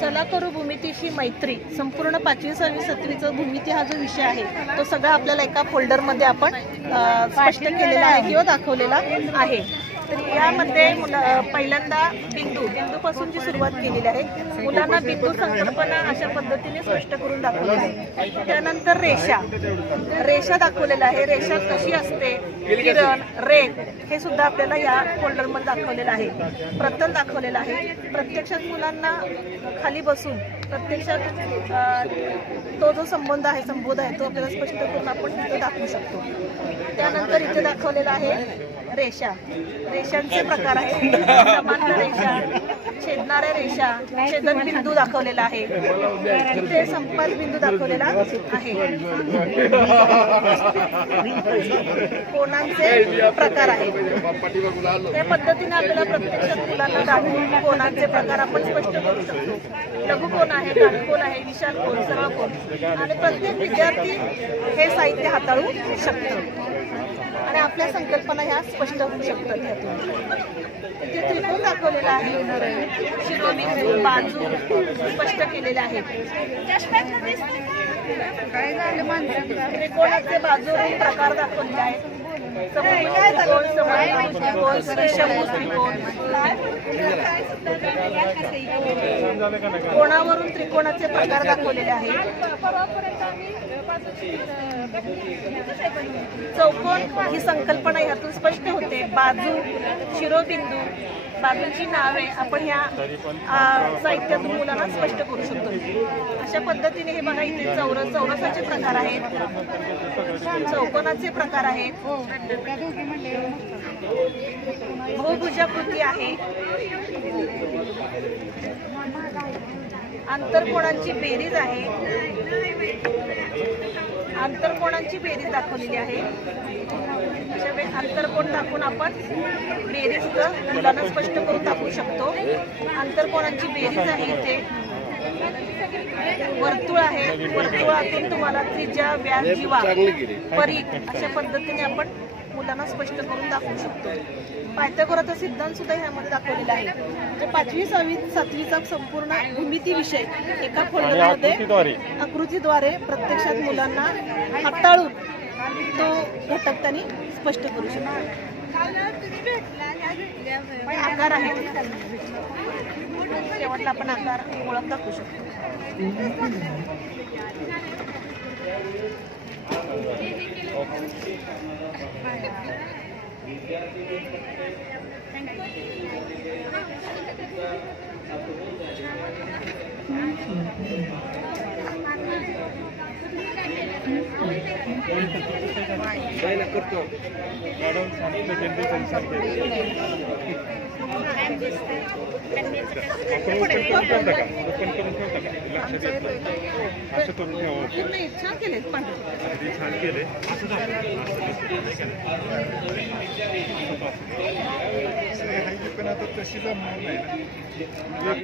चला करू भूमितीशी मैत्री संपूर्ण 5वी 6वी 7वीचा भूमिती हा जो विषय आहे तो सगळा आपल्याला एका फोल्डरमध्ये आपण स्पष्ट केलेला आहे किंवा दाखवलेला आहे। तर यामध्ये पहिल्यांदा बिंदूपासून सुरुवात केलेली आहे। मुलांना बिंदू संकल्पना अशा पद्धतीने स्पष्ट करून दाखवली आहे। त्यानंतर रेषा दाखवलेला आहे। रेषा कशी असते, किरण, रेख हे सुद्धा आपल्याला या फोल्डरमध्ये दाखवलेलं आहे। प्रतल दाखवलेला आहे। प्रत्यक्षात मुलांना खाली बसून प्रत्यक्षात तो जो संबंध आहे संबोध आहे तो आपल्याला स्पष्ट करून आपण इथे दाखवू शकतो। त्यानंतर इथे दाखवलेला आहे रेषांचे प्रकार आहे। समांतर रेषा, छेदणाऱ्या रेषा, छेदन बिंदू दाखवलेला आहे। इथे संपर्क बिंदू दाखवलेला आहे। कोणांचे प्रकार आहेत त्या पद्धतीने आपल्याला प्रत्यक्षात मुलांना दाखवून कोणांचे प्रकार आपण स्पष्ट करू शकतो। लघु कोण आहे, काटकोन आहे, विशाल कोण, सरळ कोण आणि प्रत्येक विद्यार्थी हे साहित्य हाताळू शकतो आणि आपल्या संकल्पना ह्या स्पष्ट होऊ शकतात। इथे त्रिकोण दाखवलेला आहे। शिरोबिंदू, बाजू स्पष्ट केलेले आहेत। त्रिकोणाचे बाजू प्रकार दाखवलेले आहेत। त्रिकोण, समबाहू त्रिकोण, विषमभुज त्रिकोण, कोणावरून त्रिकोणाचे प्रकार दाखवलेले आहेत। चौकोन ही संकल्पना यातून स्पष्ट होते। बाजू, शिरोबिंदू, बाजूंची नावे आपण ह्या साहित्यातून मुलांना स्पष्ट करू शकतो। अशा पद्धतीने हे बघा इथे चौरसाचे प्रकार आहेत, चौकोनाचे प्रकार आहेत, बहुभुजाकृती आहे, आंतरकोणांची बेरीज आहे, आंतरकोणांची बेरीज दाखवलेली आहे। अशा आंतरकोण दाखवून आपण बेरीज मुलांना स्पष्ट करून दाखवू शकतो। आंतरकोणांची बेरीज आहे। इथे वर्तुळ आहे, वर्तुळातून तुम्हाला त्रिज्या, व्यास, जीवा, परिघ अशा पद्धतीने आपण मुलांना स्पष्ट करून दाखवू शकतो। पायथागोराचा सिद्धांत सुद्धा ह्यामध्ये दाखवलेला आहे। म्हणजे 5वी 6वी 7वीचा संपूर्ण भूमिती विषय एका फोल्डरमध्ये आकृतीद्वारे प्रत्यक्षात मुलांना हाताळून तो घटक त्यांनी स्पष्ट करू शकतो। आकार आहे, शेवटला आपण आकार ओळख दाखवू शकतो। छान केले पण आता तशी जमणार नाही।